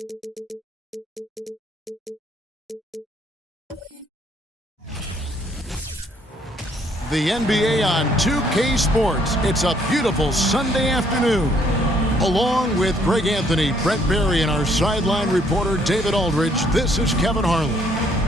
The NBA on 2K Sports. It's a beautiful Sunday afternoon. Along with Greg Anthony, Brent Barry, and our sideline reporter David Aldridge, this is Kevin Harlan.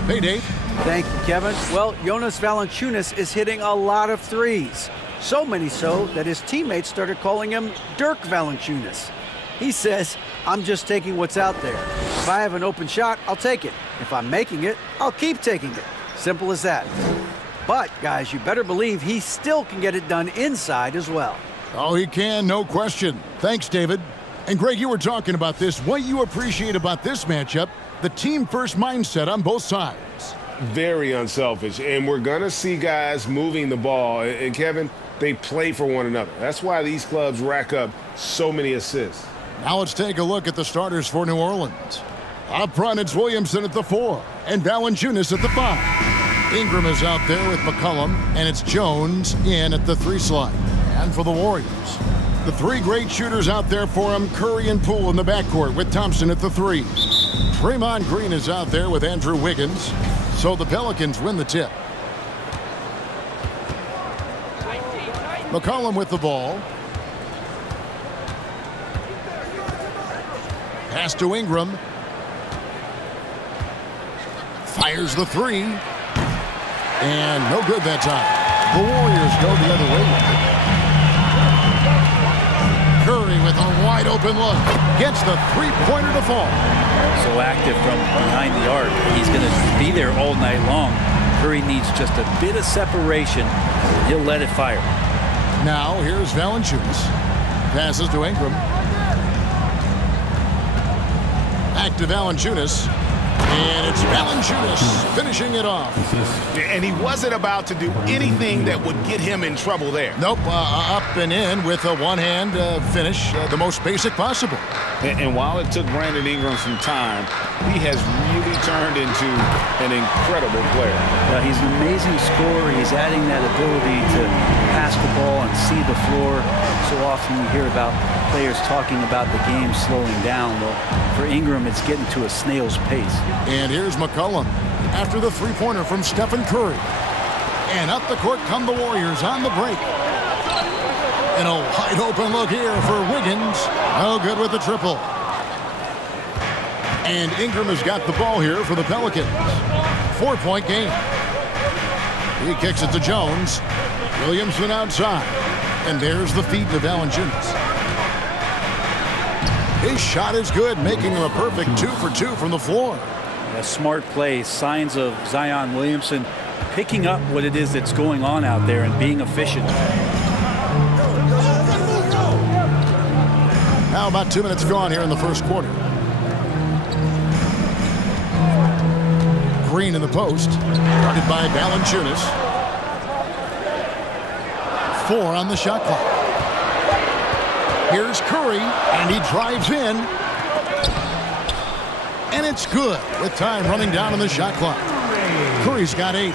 Hey, Dave. Thank you, Kevin. Well, Jonas Valanciunas is hitting a lot of threes. So many so that his teammates started calling him Dirk Valanciunas. He says, I'm just taking what's out there. If I have an open shot, I'll take it. If I'm making it, I'll keep taking it. Simple as that. But, guys, you better believe he still can get it done inside as well. Oh, he can, no question. Thanks, David. And, Greg, you were talking about this. What you appreciate about this matchup, the team-first mindset on both sides. Very unselfish. And we're going to see guys moving the ball. And, Kevin, they play for one another. That's why these clubs rack up so many assists. Now let's take a look at the starters for New Orleans. Up front, it's Williamson at the 4 and Valanciunas at the 5. Ingram is out there with McCollum, and it's Jones in at the 3 slot. And for the Warriors, the 3 great shooters out there for him, Curry and Poole in the backcourt with Thompson at the 3. Draymond Green is out there with Andrew Wiggins. So the Pelicans win the tip. McCollum with the ball. Pass to Ingram. Fires the 3. And no good that time. The Warriors go the other way with it. Curry with a wide open look. Gets the 3-pointer to fall. So active from behind the arc. He's going to be there all night long. Curry needs just a bit of separation. He'll let it fire. Now here's Valanciunas. Passes to Ingram. Back to Valanciunas. And it's Valanciunas finishing it off. And he wasn't about to do anything that would get him in trouble there. Nope, up and in with a one-hand finish, the most basic possible. And while it took Brandon Ingram some time, he has really turned into an incredible player. Well, he's an amazing scorer. He's adding that ability to pass the ball and see the floor. So often you hear about players talking about the game slowing down. Well, for Ingram, it's getting to a snail's pace. And here's McCollum after the 3-pointer from Stephen Curry. And up the court come the Warriors on the break. And a wide open look here for Wiggins. No good with the triple. And Ingram has got the ball here for the Pelicans. 4-point game. He kicks it to Jones. Williamson outside. And there's the feed to Valanciunas. His shot is good, making him a perfect 2 for 2 from the floor. A smart play, signs of Zion Williamson picking up what it is that's going on out there and being efficient. Now about 2 minutes gone here in the first quarter. Green in the post, guarded by Valanciunas. 4 on the shot clock. Here's Curry, and he drives in. And it's good with time running down on the shot clock. Curry's got 8.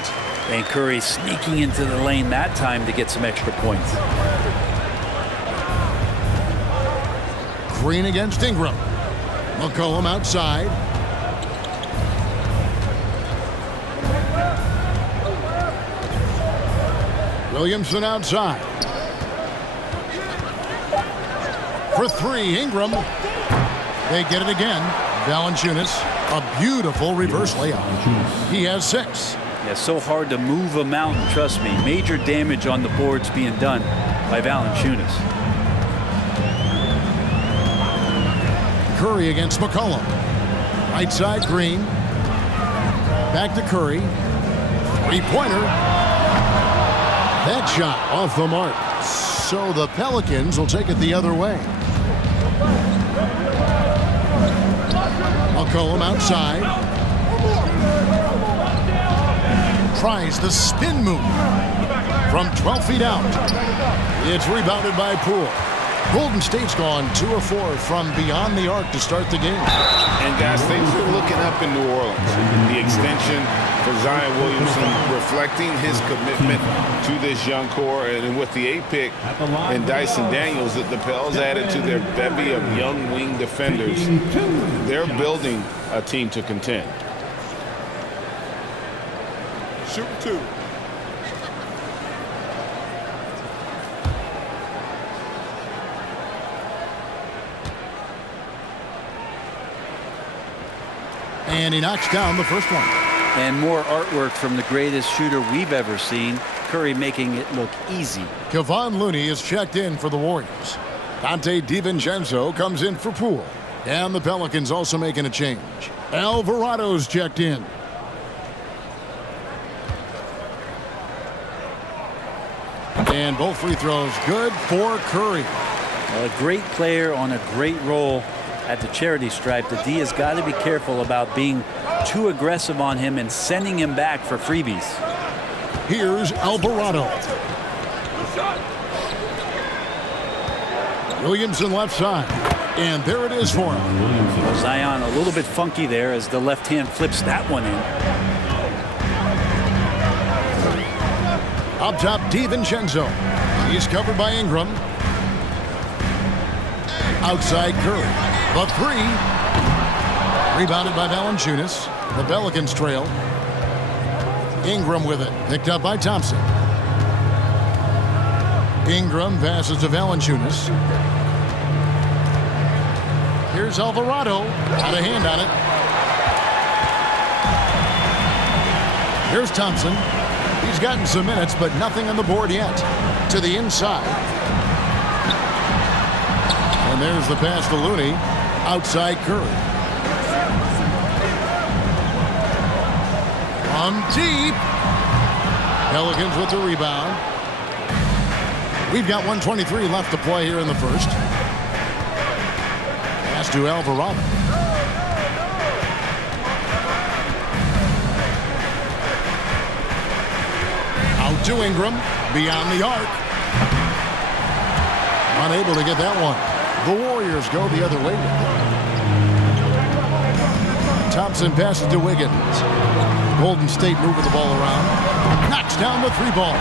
And Curry sneaking into the lane that time to get some extra points. Green against Ingram. McCollum outside. Williamson outside. For 3, Ingram. They get it again. Valanciunas, a beautiful reverse layup. He has 6. Yeah, so hard to move a mountain, trust me. Major damage on the boards being done by Valanciunas. Curry against McCollum. Right side, Green. Back to Curry. 3-pointer. That shot off the mark. So the Pelicans will take it the other way. McCollum outside. Tries the spin move from 12 feet out. It's rebounded by Poole. Golden State's gone 2 of 4 from beyond the arc to start the game. And guys, things are looking up in New Orleans. The extension for Zion Williamson reflecting his commitment to this young core. And with the 8th pick and Dyson Daniels, the Pels added to their bevy of young wing defenders. They're building a team to contend. Shoot 2. And he knocks down the first one. And more artwork from the greatest shooter we've ever seen. Curry making it look easy. Kevon Looney is checked in for the Warriors. Dante DiVincenzo comes in for Poole. And the Pelicans also making a change. Alvarado's checked in. And both free throws good for Curry. A great player on a great role at the charity stripe. The D has got to be careful about being too aggressive on him and sending him back for freebies. Here's Alvarado. Williamson left side. And there it is for him. Zion a little bit funky there as the left hand flips that one in. Up top, DiVincenzo. He's covered by Ingram. Outside Curry. The 3. Rebounded by Valanciunas. The Pelicans trail. Ingram with it. Picked up by Thompson. Ingram passes to Valanciunas. Here's Alvarado. Got a hand on it. Here's Thompson. He's gotten some minutes, but nothing on the board yet. To the inside. And there's the pass to Looney. Outside Curry. From deep. Pelicans with the rebound. We've got 1:23 left to play here in the first. Pass to Alvarado. Out to Ingram. Beyond the arc. Unable to get that one. The Warriors go the other way with it. Thompson passes to Wiggins. Golden State moving the ball around. Knocks down the 3 ball.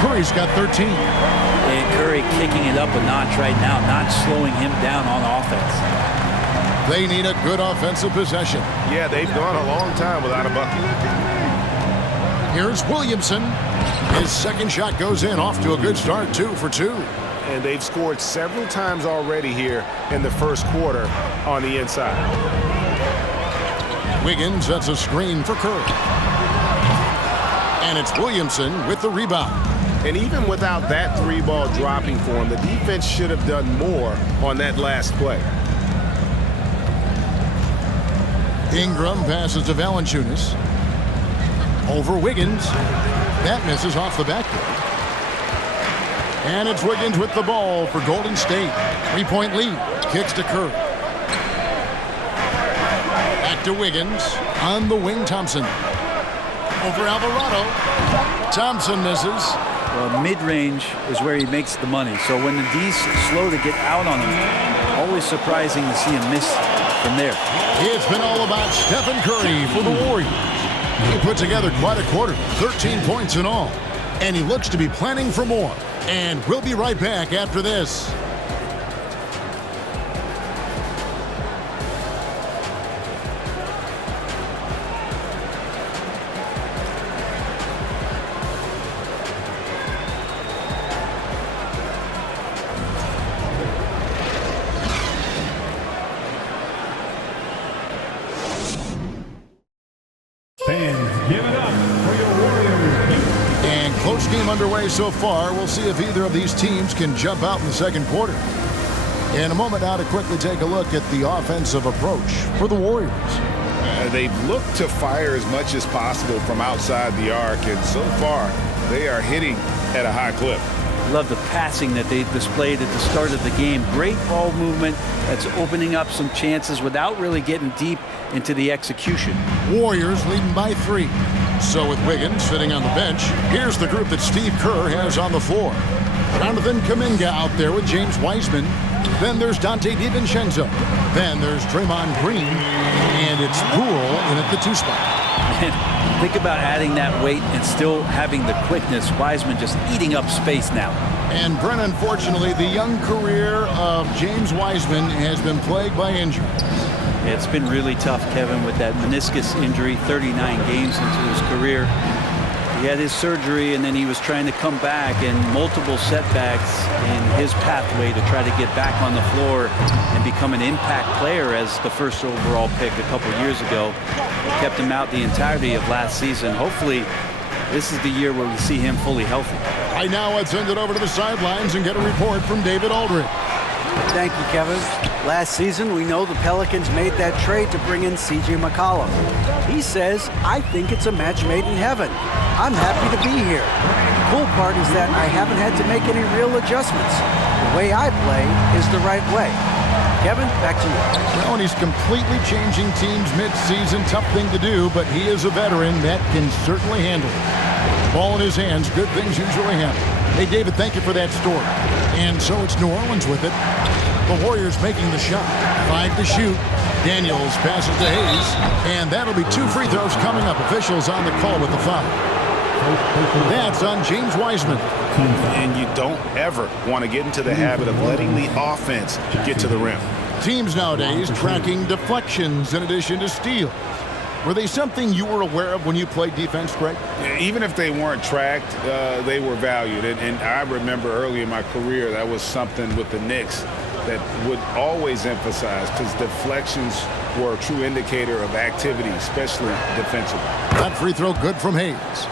Curry's got 13. And Curry kicking it up a notch right now, not slowing him down on offense. They need a good offensive possession. Yeah, they've gone a long time without a bucket. Here's Williamson. His second shot goes in, off to a good start, 2 for 2. And they've scored several times already here in the first quarter on the inside. Wiggins sets a screen for Curry. And it's Williamson with the rebound. And even without that 3 ball dropping for him, the defense should have done more on that last play. Ingram passes to Valanciunas. Over Wiggins. That misses off the backboard. And it's Wiggins with the ball for Golden State. 3-point lead. Kicks to Curry. Back to Wiggins. On the wing, Thompson. Over Alvarado. Thompson misses. Well, mid-range is where he makes the money. So when the D's slow to get out on him, always surprising to see him miss from there. It's been all about Stephen Curry for the Warriors. He put together quite a quarter, 13 points in all. And he looks to be planning for more. And we'll be right back after this. Fans, give it up for your Warriors. And close game underway so far. We'll see if either of these teams can jump out in the second quarter. In a moment now to quickly take a look at the offensive approach for the Warriors. They've looked to fire as much as possible from outside the arc, and so far they are hitting at a high clip. Love the passing that they displayed at the start of the game. Great ball movement that's opening up some chances without really getting deep into the execution. Warriors leading by 3. So with Wiggins sitting on the bench, here's the group that Steve Kerr has on the floor. Jonathan Kuminga out there with James Wiseman. Then there's Dante DiVincenzo. Then there's Draymond Green. And it's Poole in at the 2 spot. And think about adding that weight and still having the quickness. Wiseman just eating up space now. And Brent, unfortunately, the young career of James Wiseman has been plagued by injuries. It's been really tough, Kevin, with that meniscus injury, 39 games into his career. He had his surgery, and then he was trying to come back, and multiple setbacks in his pathway to try to get back on the floor and become an impact player as the first overall pick a couple years ago. It kept him out the entirety of last season. Hopefully, this is the year where we see him fully healthy. Right now, let's send it over to the sidelines and get a report from David Aldridge. Thank you, Kevin. Last season, we know the Pelicans made that trade to bring in C.J. McCollum. He says, I think it's a match made in heaven. I'm happy to be here. The cool part is that I haven't had to make any real adjustments. The way I play is the right way. Kevin, back to you. Well, and he's completely changing teams mid-season. Tough thing to do, but he is a veteran that can certainly handle it. Ball in his hands, good things usually happen. Hey, David, thank you for that story. And so it's New Orleans with it. The Warriors making the shot. 5 to shoot. Daniels passes to Hayes. And that'll be 2 free throws coming up. Officials on the call with the foul. That's on James Wiseman. And you don't ever want to get into the habit of letting the offense get to the rim. Teams nowadays tracking deflections in addition to steals. Were they something you were aware of when you played defense, Greg? Even if they weren't tracked, they were valued. And I remember early in my career, that was something with the Knicks that would always emphasize, because deflections were a true indicator of activity, especially defensively. That free throw good from Hayes.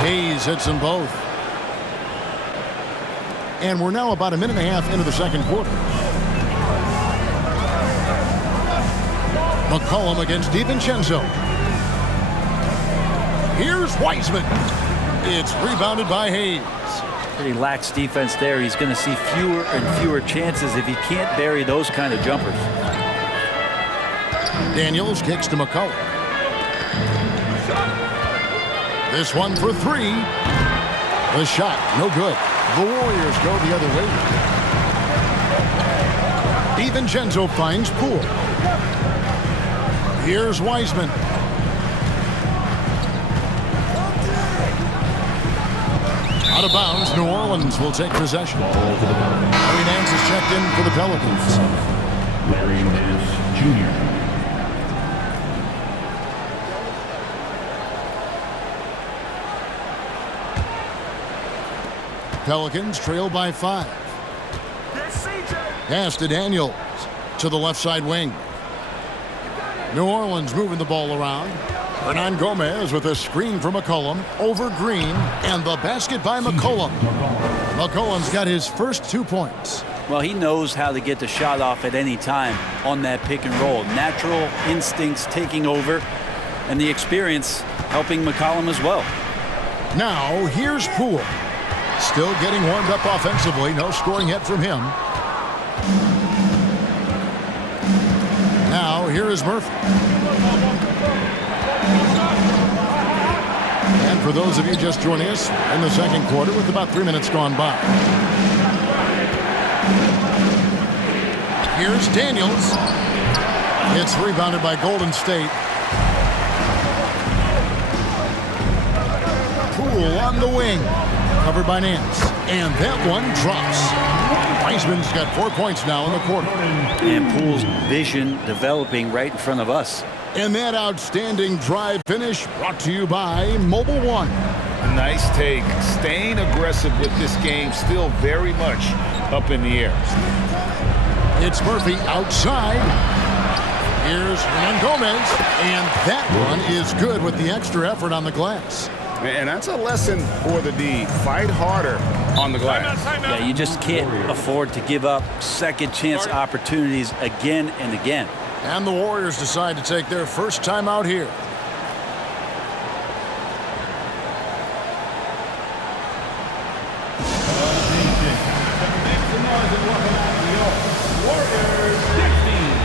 Hayes hits them both. And we're now about a minute and a half into the second quarter. McCollum against DiVincenzo. Here's Wiseman. It's rebounded by Hayes. Pretty lax defense there. He's going to see fewer and fewer chances if he can't bury those kind of jumpers. Daniels kicks to McCollum. This one for 3. The shot, no good. The Warriors go the other way. DiVincenzo finds Poole. Here's Wiseman. Out of bounds, New Orleans will take possession. Larry Nance is checked in for the Pelicans. Larry Nance, Jr. Pelicans trail by 5. Pass to Daniels to the left side wing. New Orleans moving the ball around. Hernan Gomez with a screen from McCollum over Green, and the basket by McCollum. McCollum's got his first 2 points. Well, he knows how to get the shot off at any time on that pick and roll. Natural instincts taking over, and the experience helping McCollum as well. Now, here's Poole. Still getting warmed up offensively. No scoring yet from him. Now, here is Murphy. And for those of you just joining us in the second quarter with about 3 minutes gone by. Here's Daniels. It's rebounded by Golden State. Poole on the wing. Covered by Nance. And that one drops. Wiseman's got 4 points now in the quarter. And Poole's vision developing right in front of us. And that outstanding drive finish brought to you by Mobile One. A nice take. Staying aggressive with this game, still very much up in the air. It's Murphy outside. Here's Hernan Gomez. And that one is good with the extra effort on the glass. And that's a lesson for the D. Fight harder on the glass. Yeah, you just can't afford to give up second chance opportunities again and again. And the Warriors decide to take their first time out here. rise and welcome out your Warriors 16.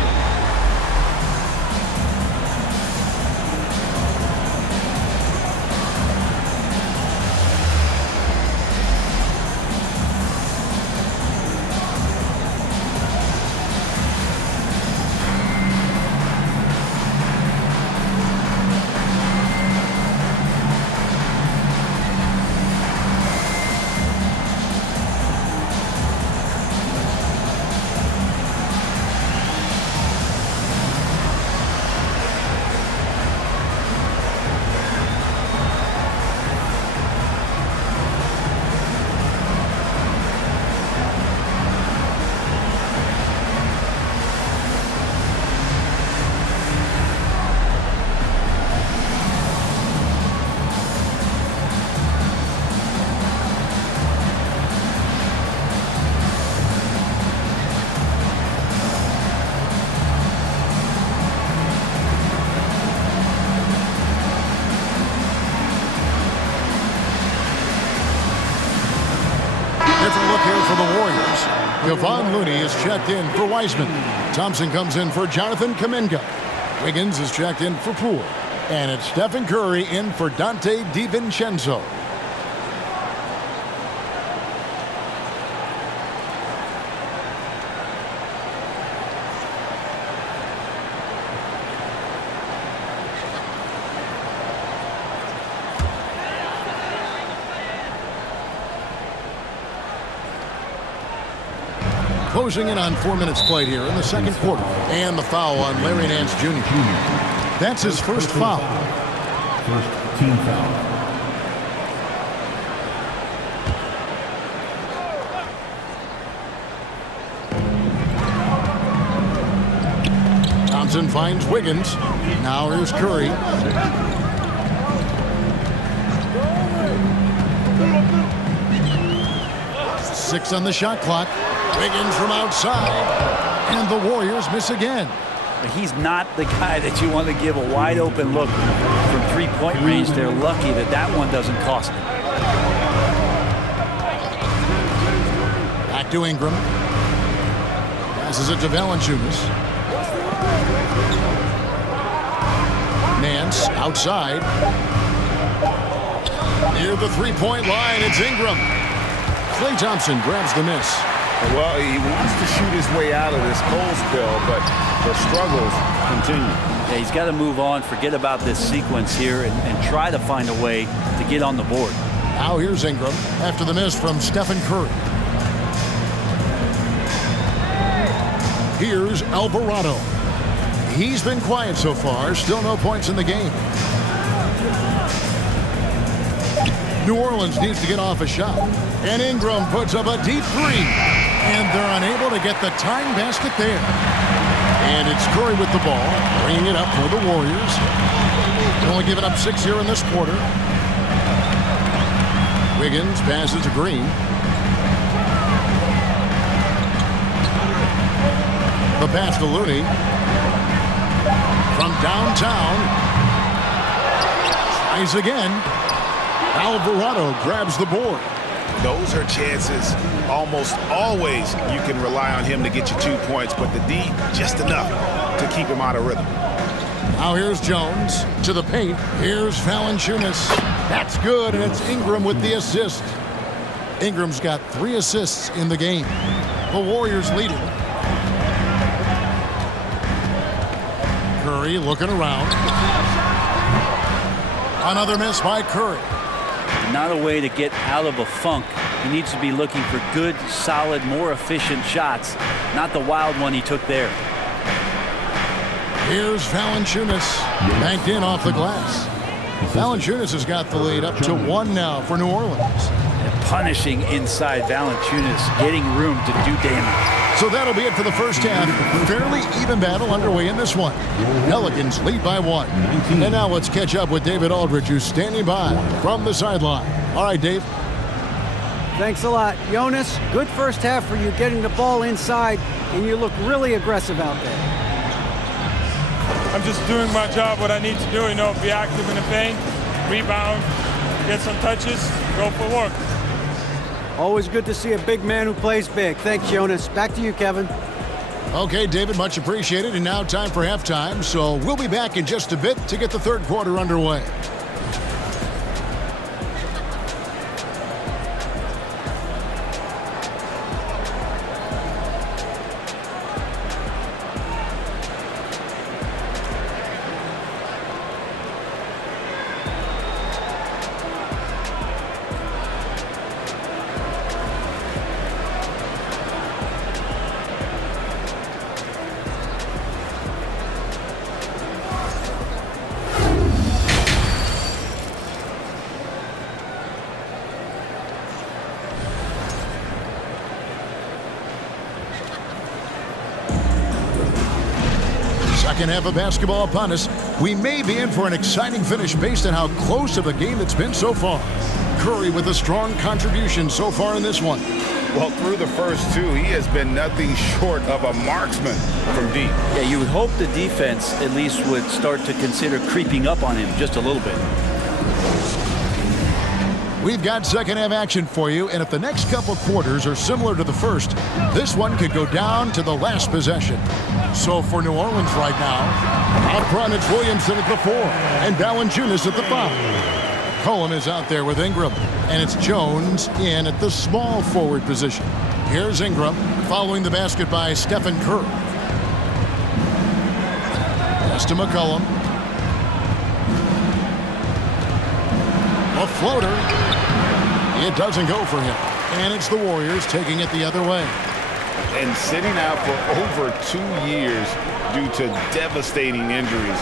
Different look here for the Warriors. Kevon Looney is checked in for Wiseman. Thompson comes in for Jonathan Kuminga. Wiggins is checked in for Poole. And it's Stephen Curry in for Dante DiVincenzo. Closing in on 4 minutes played here in the second quarter. And the foul on Larry Nance Jr. That's his first foul. First team foul. Thompson finds Wiggins. Now here's Curry. Six on the shot clock. Wiggins from outside. And the Warriors miss again. He's not the guy that you want to give a wide open look from three-point range. They're lucky that that one doesn't cost them. Back to Ingram. Passes it to Valanciunas. Nance outside. Near the three-point line, it's Ingram. Klay Thompson grabs the miss. Well, he wants to shoot his way out of this cold spell, but the struggles continue. Yeah, he's got to move on, forget about this sequence here, and try to find a way to get on the board. Now here's Ingram after the miss from Stephen Curry. Here's Alvarado. He's been quiet so far, still no points in the game. New Orleans needs to get off a shot. And Ingram puts up a deep three. And they're unable to get the tying basket there. And it's Curry with the ball, bringing it up for the Warriors. Only giving up 6 here in this quarter. Wiggins passes to Green. The pass to Looney. From downtown. Tries again. Alvarado grabs the board. Those are chances almost always you can rely on him to get you 2 points, but the D just enough to keep him out of rhythm. Now here's Jones to the paint. Here's Valanciunas. That's good, and it's Ingram with the assist. Ingram's got 3 assists in the game. The Warriors lead it. Curry looking around. Another miss by Curry. Not a way to get out of a funk. He needs to be looking for good, solid, more efficient shots, not the wild one he took there. Here's Valanciunas, banked in off the glass. Valanciunas has got the lead up to 1 now for New Orleans. And punishing inside Valanciunas, getting room to do damage. So that'll be it for the first half. Fairly even battle underway in this one. Pelicans lead by 1. And now let's catch up with David Aldridge, who's standing by from the sideline. All right, Dave. Thanks a lot. Jonas, good first half for you getting the ball inside, and you look really aggressive out there. I'm just doing my job, what I need to do, be active in the paint, rebound, get some touches, go for work. Always good to see a big man who plays big. Thanks, Jonas. Back to you, Kevin. Okay, David, much appreciated. And now time for halftime. So we'll be back in just a bit to get the third quarter underway. Second half of basketball upon us. We may be in for an exciting finish based on how close of a game it's been so far. Curry with a strong contribution so far in this one. Well, through the first two, he has been nothing short of a marksman from deep. Yeah, you would hope the defense at least would start to consider creeping up on him just a little bit. We've got second half action for you, and if the next couple quarters are similar to the first, this one could go down to the last possession. So for New Orleans right now, up front it's Williamson at the 4 and Valanciunas at the 5. Cohen is out there with Ingram, and it's Jones in at the small forward position. Here's Ingram following the basket by Stephen Curry. Pass to McCollum. A floater. It doesn't go for him. And it's the Warriors taking it the other way. And sitting out for over 2 years due to devastating injuries.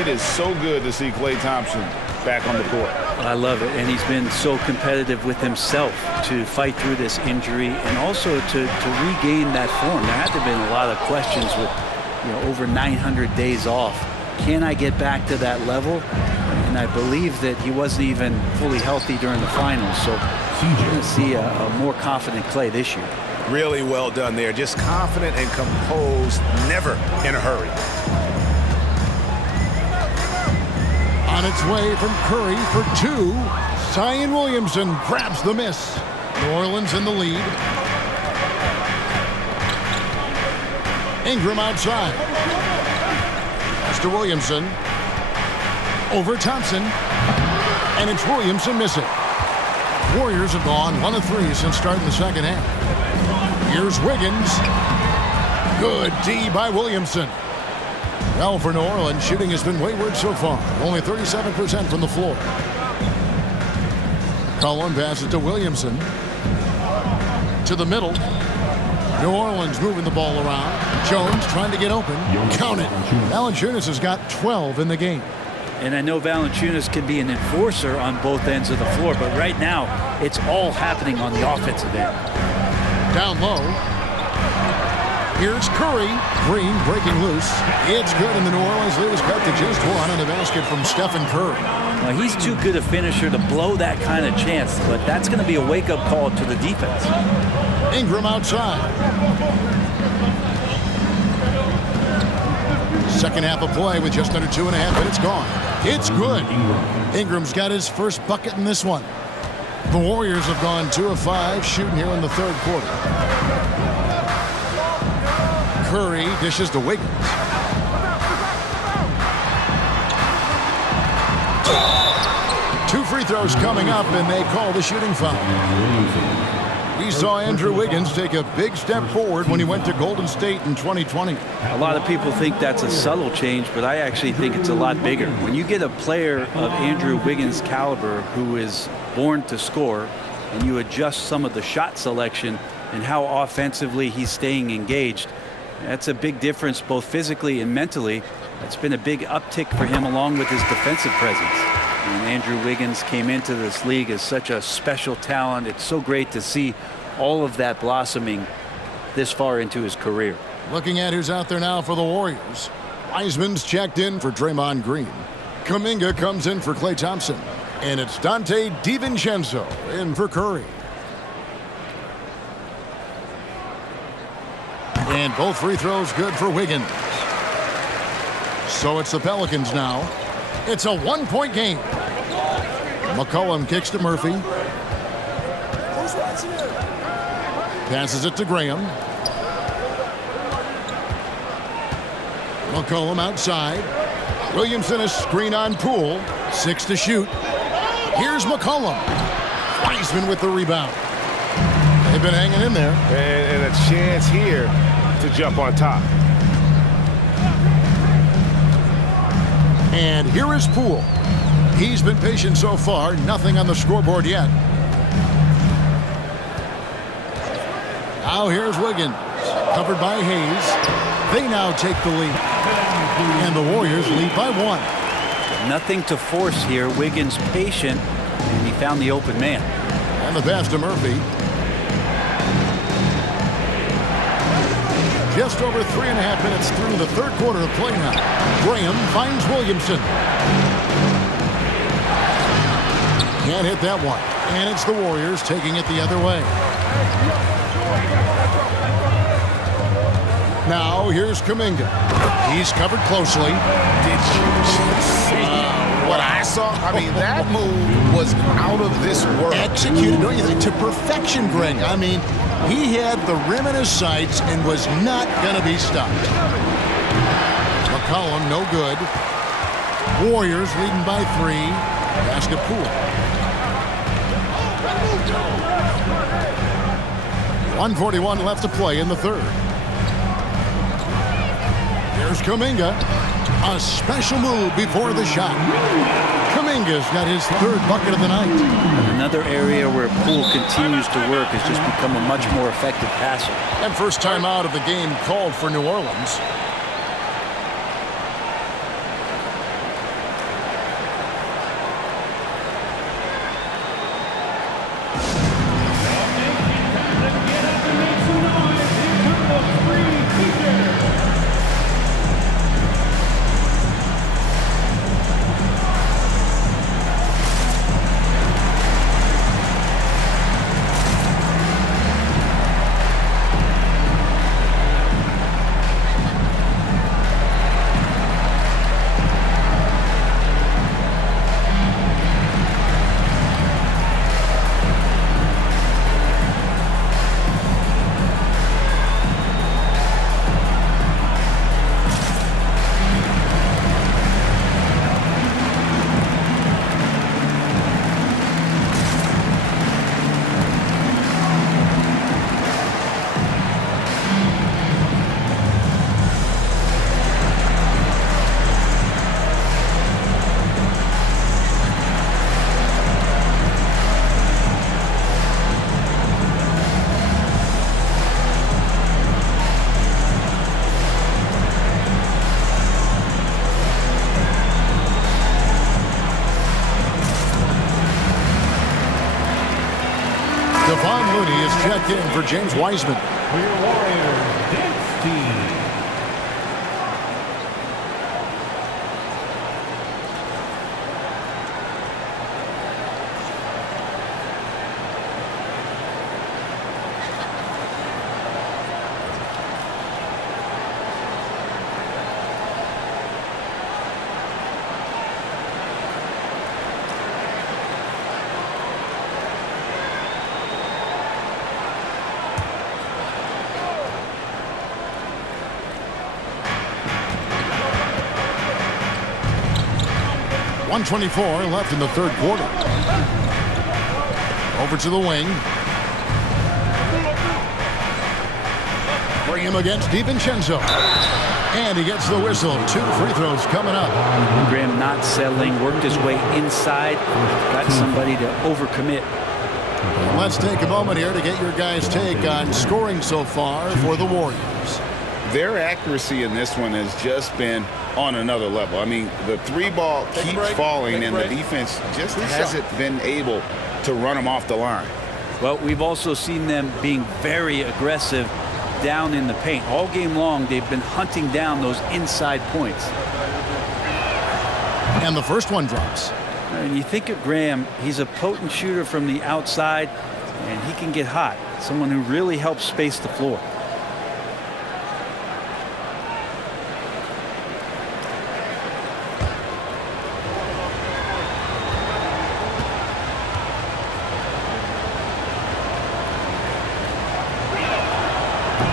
It is so good to see Klay Thompson back on the court. I love it, and he's been so competitive with himself to fight through this injury and also to regain that form. There had to have been a lot of questions with over 900 days off. Can I get back to that level? And I believe that he wasn't even fully healthy during the finals, so you're going to see a more confident Klay this year. Really well done there. Just confident and composed, never in a hurry. On its way from Curry for 2. Zion Williamson grabs the miss. New Orleans in the lead. Ingram outside. Pass to Williamson. Over Thompson. And it's Williamson missing. Warriors have gone 1 of 3 since starting the second half. Here's Wiggins. Good D by Williamson. Well, for New Orleans, shooting has been wayward so far. Only 37% from the floor. Cullen passes to Williamson. To the middle. New Orleans moving the ball around. Jones trying to get open. Count it. Valanciunas has got 12 in the game. And I know Valanciunas can be an enforcer on both ends of the floor, but right now, it's all happening on the offensive end. Down low. Here's Curry. Green breaking loose. It's good, and the New Orleans lead is cut to just 1 on the basket from Stephen Curry. Well, he's too good a finisher to blow that kind of chance, but that's going to be a wake-up call to the defense. Ingram outside. Second half of play with just under 2.5 minutes gone. It's good. Ingram's got his first bucket in this one. The Warriors have gone 2 of 5 shooting here in the third quarter. Curry dishes to Wiggins. Two free throws coming up, and they call the shooting foul. We saw Andrew Wiggins take a big step forward when he went to Golden State in 2020. A lot of people think that's a subtle change, but I actually think it's a lot bigger. When you get a player of Andrew Wiggins' caliber who is born to score, and you adjust some of the shot selection and how offensively he's staying engaged, that's a big difference both physically and mentally. That's been a big uptick for him along with his defensive presence. And Andrew Wiggins came into this league as such a special talent. It's so great to see all of that blossoming this far into his career. Looking at who's out there now for the Warriors. Wiseman's checked in for Draymond Green. Kuminga comes in for Klay Thompson. And it's Dante DiVincenzo in for Curry. And both free throws good for Wiggins. So it's the Pelicans now. It's a 1-point game. McCollum kicks to Murphy. Passes it to Graham. McCollum outside. Williamson a screen on Poole. 6 to shoot. Here's McCollum. Wiseman with the rebound. They've been hanging in there. And a chance here to jump on top. And here is Poole. He's been patient so far. Nothing on the scoreboard yet. Now here's Wiggins. Covered by Hayes. They now take the lead. And the Warriors lead by 1. Nothing to force here. Wiggins patient, and he found the open man. And the pass to Murphy. Just over 3.5 minutes through the third quarter of play now. Graham finds Williamson. Can't hit that one. And it's the Warriors taking it the other way. Now here's Kuminga. He's covered closely. Did you see what I saw? I mean, that move was out of this world. Executed, don't you think, to perfection, Greg. I mean, he had the rim in his sights and was not going to be stopped. McCollum, no good. Warriors leading by 3. Basket Poole. 1:41 left to play in the third. Here's Kuminga. A special move before the shot. Kuminga's got his third bucket of the night. Another area where Poole continues to work has just become a much more effective passer. And first time out of the game called for New Orleans. Checked in for James Wiseman. For your Warriors, dance team. .124 left in the third quarter. Over to the wing. Bring him against DiVincenzo. And he gets the whistle. 2 free throws coming up. Graham not settling, worked his way inside, got somebody to overcommit. Let's take a moment here to get your guys' take on scoring so far for the Warriors. Their accuracy in this one has just been on another level. I mean, the 3-ball keeps falling, and the defense just hasn't been able to run them off the line. Well, we've also seen them being very aggressive down in the paint. All game long, they've been hunting down those inside points. And the first one drops. And you think of Graham, he's a potent shooter from the outside, and he can get hot. Someone who really helps space the floor.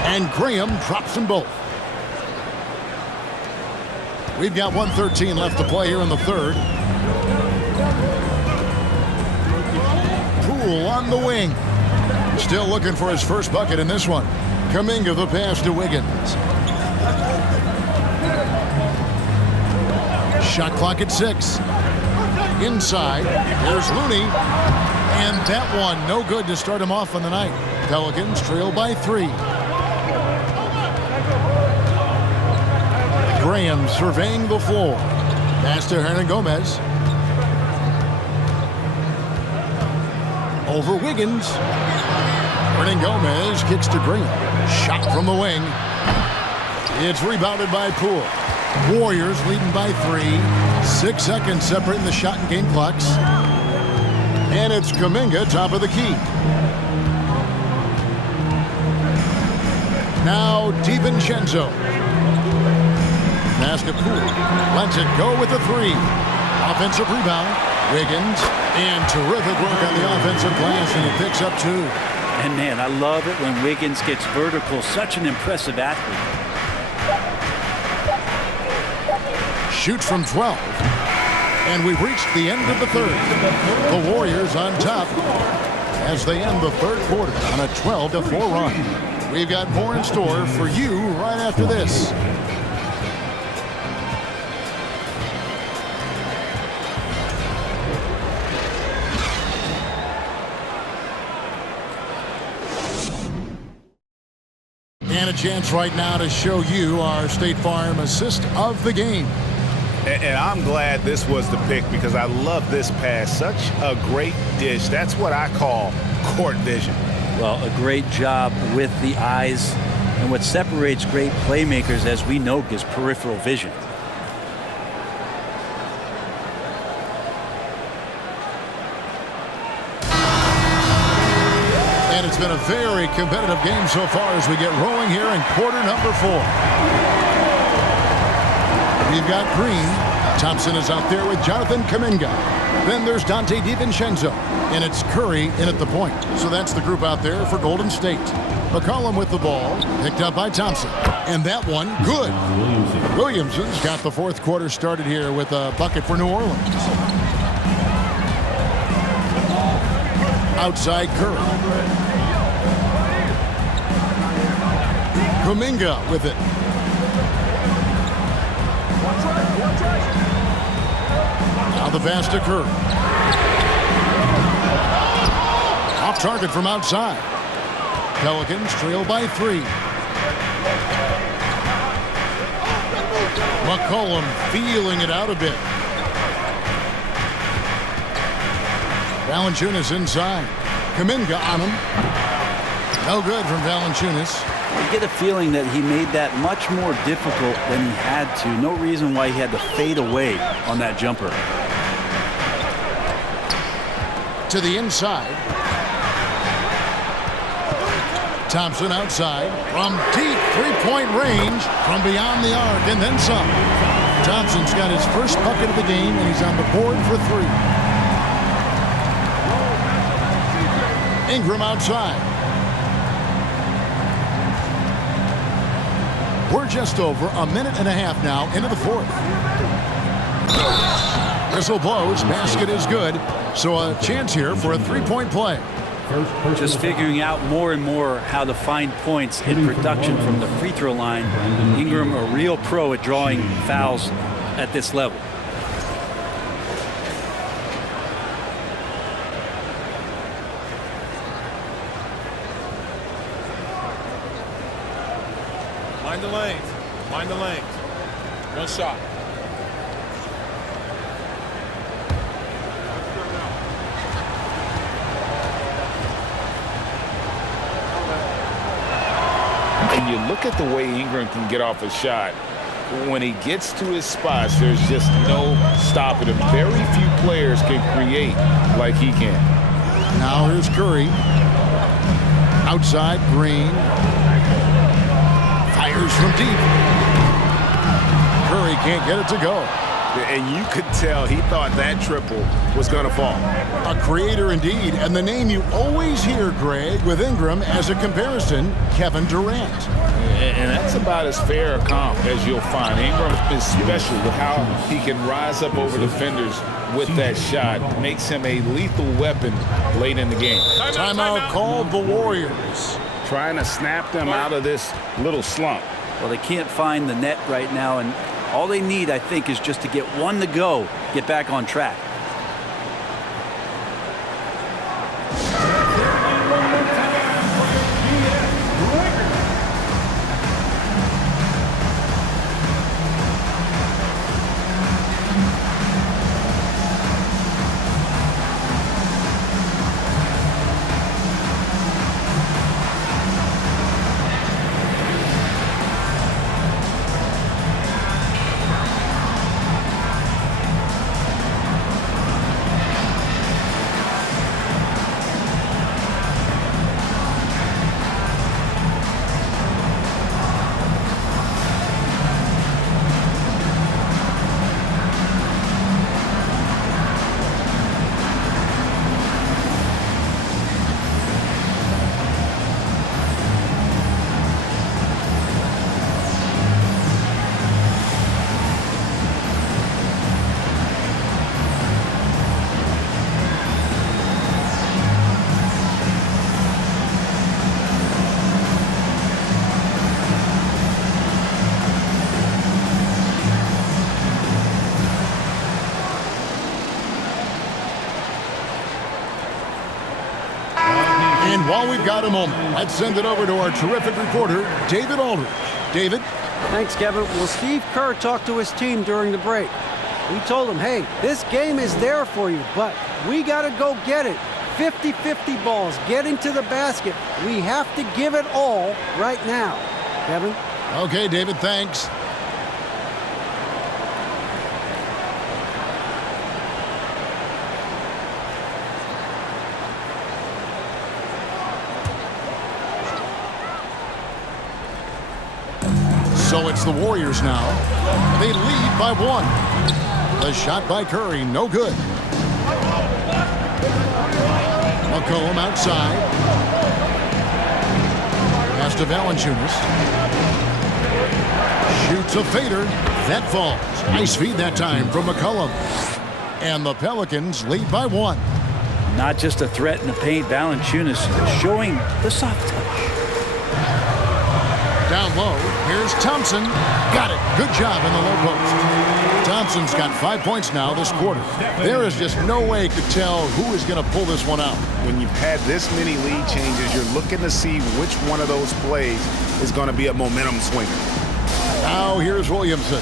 And Graham drops them both. We've got 1:13 left to play here in the third. Poole on the wing. Still looking for his first bucket in this one. Kuminga the pass to Wiggins. Shot clock at 6. Inside, there's Looney. And that one, no good to start him off on the night. Pelicans trail by 3. Graham surveying the floor. Pass to Hernangomez. Over Wiggins. Hernangomez kicks to Graham. Shot from the wing. It's rebounded by Poole. Warriors leading by 3. 6 seconds separating the shot and game clocks. And it's Kuminga, top of the key. Now DiVincenzo. Pass to Poole. Lets it go with the 3. Offensive rebound. Wiggins. And terrific work on the offensive glass, and he picks up 2. And man, I love it when Wiggins gets vertical. Such an impressive athlete. Shoots from 12. And we've reached the end of the third. The Warriors on top as they end the third quarter on a 12-4 run. We've got more in store for you right after this. And a chance right now to show you our State Farm assist of the game. And I'm glad this was the pick because I love this pass. Such a great dish. That's what I call court vision. Well, a great job with the eyes. And what separates great playmakers, as we know, is peripheral vision. And it's been a very competitive game so far as we get rolling here in quarter number 4. We've got Green. Thompson is out there with Jonathan Kuminga. Then there's Dante DiVincenzo. And it's Curry in at the point. So that's the group out there for Golden State. McCollum with the ball. Picked up by Thompson. And that one, good. Williamson's got the fourth quarter started here with a bucket for New Orleans. Outside Curry. Kuminga with it. Now the pass to Curry. Off target from outside. Pelicans trail by 3. McCollum feeling it out a bit. Valanciunas inside. Kuminga on him. No good from Valanciunas. You get a feeling that he made that much more difficult than he had to. No reason why he had to fade away on that jumper. To the inside. Thompson outside from deep three-point range from beyond the arc and then some. Thompson's got his first bucket of the game and he's on the board for 3. Ingram outside. We're just over a minute and a half now into the fourth. Whistle blows, basket is good. So a chance here for a three-point play. Just figuring out more and more how to find points in production from the free throw line. Ingram, a real pro at drawing fouls at this level. Mind the lanes. Mind the lanes. One shot. And you look at the way Ingram can get off a shot. When he gets to his spots, there's just no stopping him. Very few players can create like he can. Now here's Curry. Outside, Green. Fires from deep. Curry can't get it to go. And you could tell he thought that triple was going to fall. A creator indeed, and the name you always hear, Greg, with Ingram as a comparison, Kevin Durant. And that's about as fair a comp as you'll find. Ingram is special with how he can rise up over defenders with that shot. Makes him a lethal weapon late in the game. Timeout called the Warriors. Trying to snap them out of this little slump. Well, they can't find the net right now, and all they need, I think, is just to get one to go, get back on track. And while we've got a moment, let's send it over to our terrific reporter, David Aldridge. David? Thanks, Kevin. Well, Steve Kerr talked to his team during the break. He told them, hey, this game is there for you, but we got to go get it. 50-50 balls, getting to the basket. We have to give it all right now. Kevin? Okay, David, thanks. So it's the Warriors now. They lead by 1. The shot by Curry, no good. McCollum outside. Pass to Valanciunas. Shoots a fader. That falls. Nice feed that time from McCollum. And the Pelicans lead by 1. Not just a threat in the paint. Valanciunas showing the soft touch. Down low, here's Thompson. Got it. Good job in the low post. Thompson's got 5 points now this quarter. There is just no way to tell who is going to pull this one out. When you've had this many lead changes, you're looking to see which one of those plays is going to be a momentum swinger. Now here's Williamson.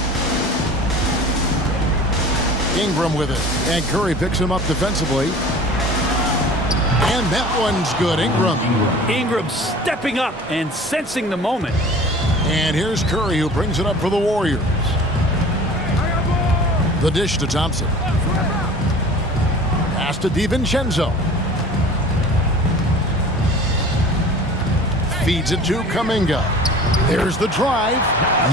Ingram with it. And Curry picks him up defensively. And that one's good. Ingram stepping up and sensing the moment. And here's Curry, who brings it up for the Warriors. The dish to Thompson. Pass to DiVincenzo. Feeds it to Kuminga. There's the drive.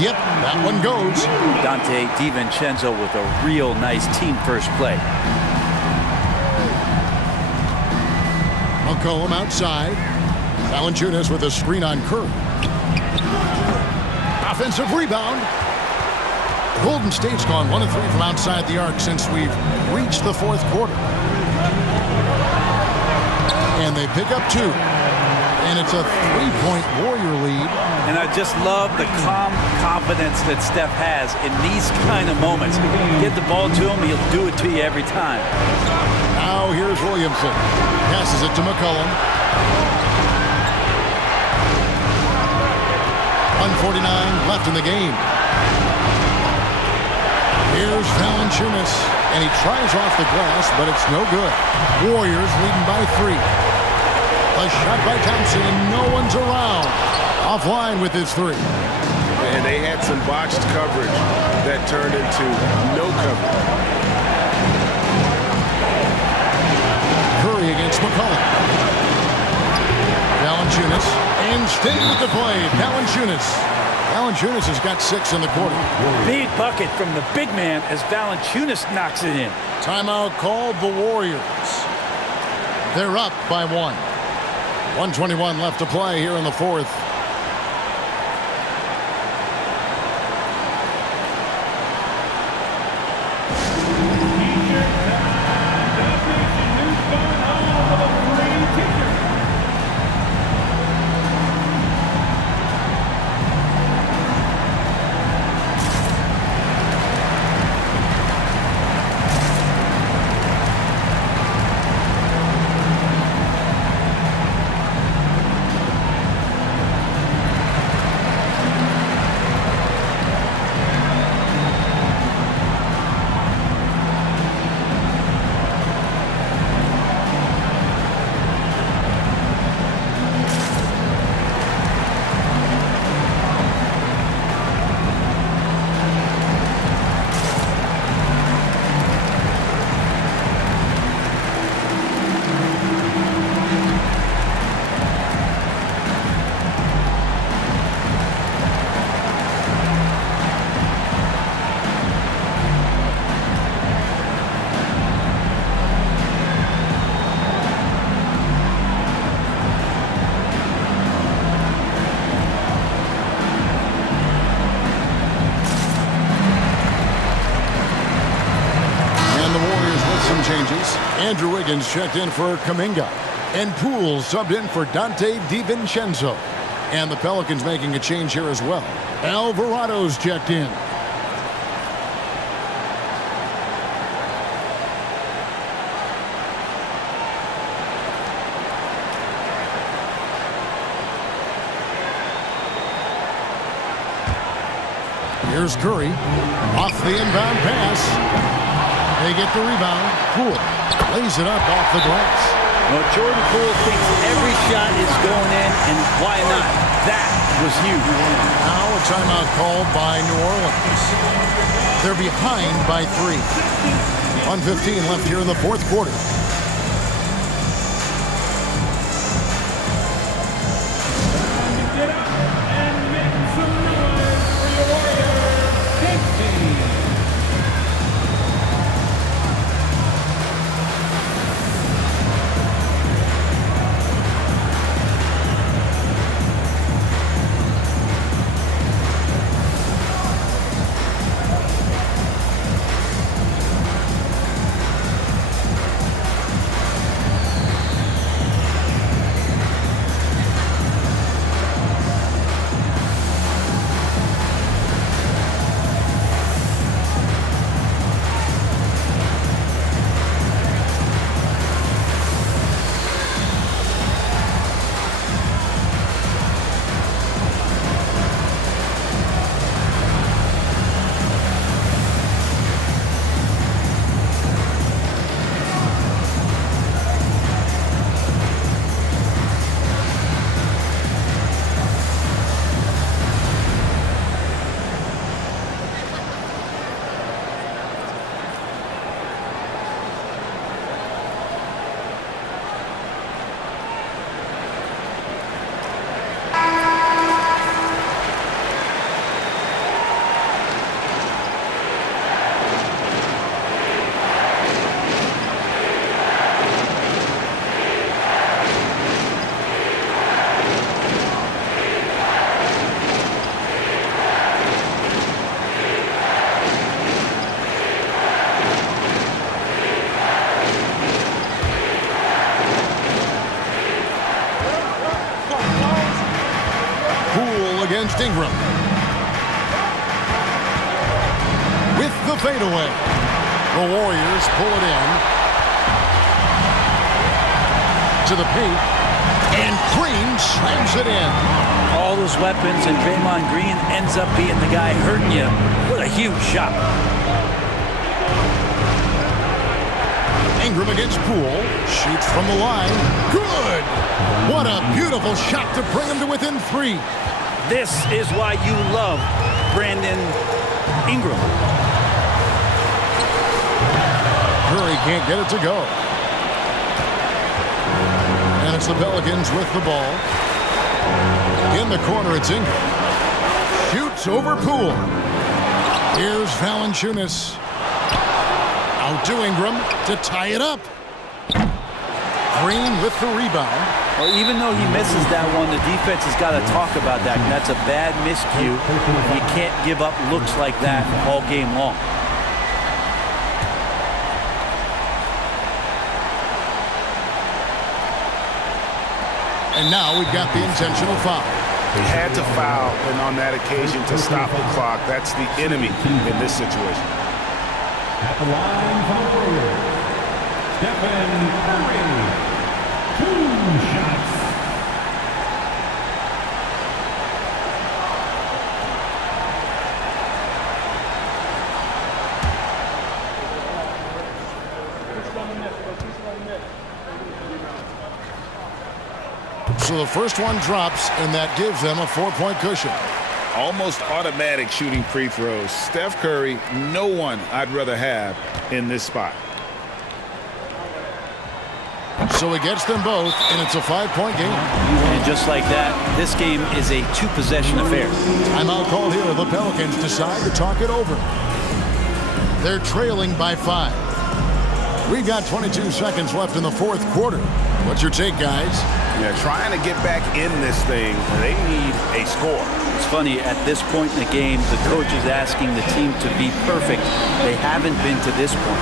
Yep, that one goes. Dante DiVincenzo with a real nice team first play. McCollum outside. Valanciunas with a screen on Curry. Offensive rebound. Golden State's gone 1 of 3 from outside the arc since we've reached the 4th quarter. And they pick up 2. And it's a 3-point Warrior lead. And I just love the calm confidence that Steph has in these kind of moments. Get the ball to him, he'll do it to you every time. Now here's Williamson. Passes it to McCollum. 1:49 left in the game. Here's Valanciunas, and he tries off the glass, but it's no good. Warriors leading by 3. A shot by Thompson, and no one's around. Offline with his 3. And they had some botched coverage that turned into no coverage. Curry against McCollum. Valanciunas, and staying with the play. Valanciunas Valanciunas has got 6 in the quarter. Big bucket from the big man as Valanciunas knocks it in. Timeout called the Warriors. They're up by 1. 1:21 left to play here in the fourth. Changes. Andrew Wiggins checked in for Kuminga. And Poole subbed in for Dante DiVincenzo. And the Pelicans making a change here as well. Alvarado's checked in. Here's Curry. Off the inbound pass. They get the rebound. Poole lays it up off the glass. Well, Jordan Poole thinks every shot is going in, and why not? That was huge. Now a timeout called by New Orleans. They're behind by 3. 1:15 left here in the fourth quarter. Get up and make some noise for your Warriors. against Ingram. With the fadeaway. The Warriors pull it in. To the paint. And Green slams it in. All those weapons, and Draymond Green ends up being the guy hurting you. What a huge shot. Ingram against Poole. Shoots from the line. Good! What a beautiful shot to bring him to within 3. This is why you love Brandon Ingram. Curry can't get it to go. And it's the Pelicans with the ball. In the corner, it's Ingram. Shoots over Poole. Here's Valanciunas. Out to Ingram to tie it up. Green with the rebound. Well, even though he misses that one, the defense has got to talk about that. That's a bad miscue. You can't give up looks like that all game long. And now we've got the intentional foul. He had to foul, and on that occasion to stop the clock. That's the enemy in this situation. At the line for the Warriors, Stephen Curry. 2 shots. So the first one drops, and that gives them a 4-point cushion. Almost automatic shooting free throws. Steph Curry, no one I'd rather have in this spot. So he gets them both, and it's a 5-point game. And just like that, this game is a 2-possession affair. Timeout called here. The Pelicans decide to talk it over. They're trailing by 5. We've got 22 seconds left in the fourth quarter. What's your take, guys? Yeah, trying to get back in this thing, they need a score. It's funny, at this point in the game, the coach is asking the team to be perfect. They haven't been to this point.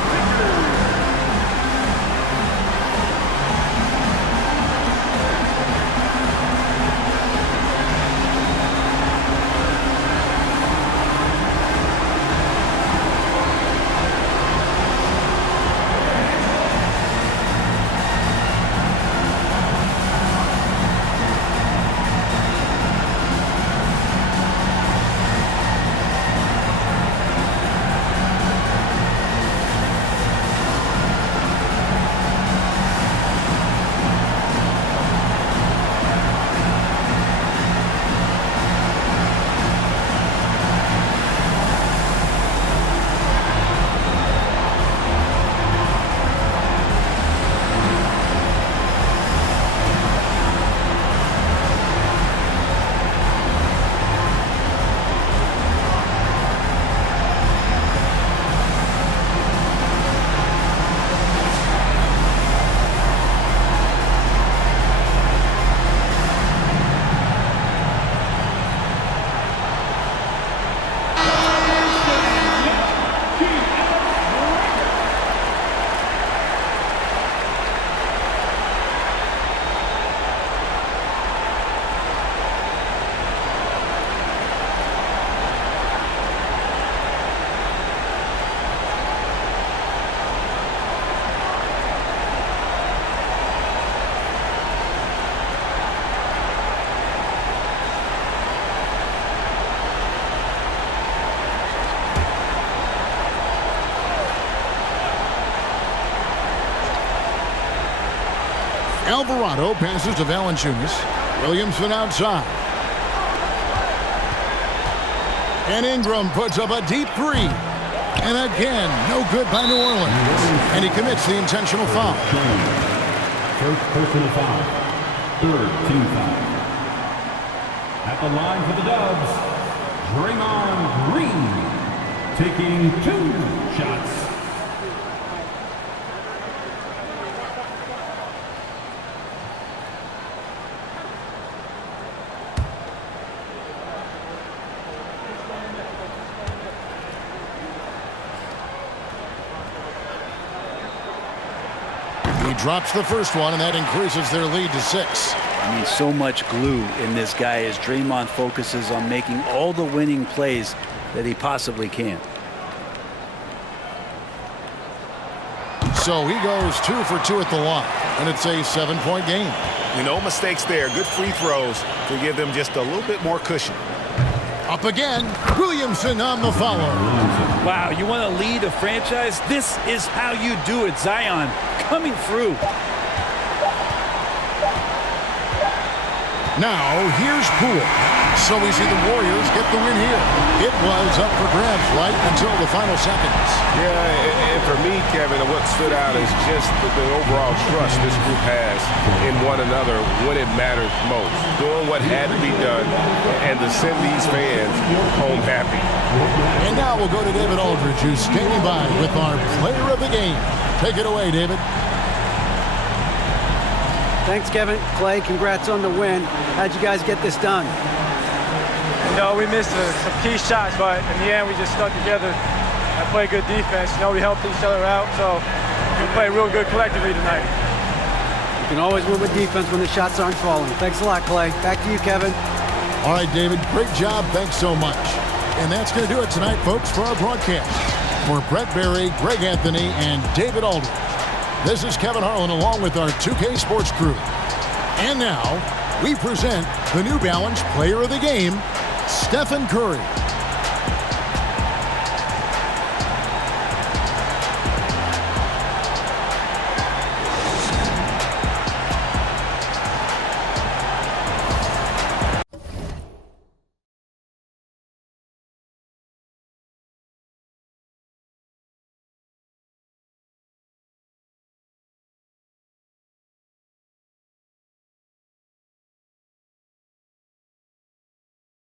Alvarado passes to Valanciunas. Williamson outside. And Ingram puts up a deep 3. And again, no good by New Orleans. And he commits the intentional foul. First personal foul. Third team foul. At the line for the Dubs, Draymond Green taking 2 shots. He drops the first one, and that increases their lead to 6. I mean, so much glue in this guy as Draymond focuses on making all the winning plays that he possibly can. So he goes 2 for 2 at the line, and it's a 7-point game. No mistakes there. Good free throws to give them just a little bit more cushion. Up again, Williamson on the follow. Wow, you want to lead a franchise? This is how you do it. Zion coming through. Now, here's Poole. So we see the Warriors get the win here. It was up for grabs right until the final seconds. Yeah, and for me, Kevin, what stood out is just the overall trust this group has in one another when it matters most. Doing what had to be done and to send these fans home happy. And now we'll go to David Aldridge, who's standing by with our player of the game. Take it away, David. Thanks, Kevin. Clay, congrats on the win. How'd you guys get this done? You know, we missed some key shots, but in the end, we just stuck together and played good defense. You know, we helped each other out, so we played real good collectively tonight. You can always win with defense when the shots aren't falling. Thanks a lot, Clay. Back to you, Kevin. All right, David, great job. Thanks so much. And that's going to do it tonight, folks, for our broadcast. For Brett Berry, Greg Anthony, and David Aldridge, this is Kevin Harlan along with our 2K Sports crew. And now, we present the New Balance Player of the Game, Stephen Curry.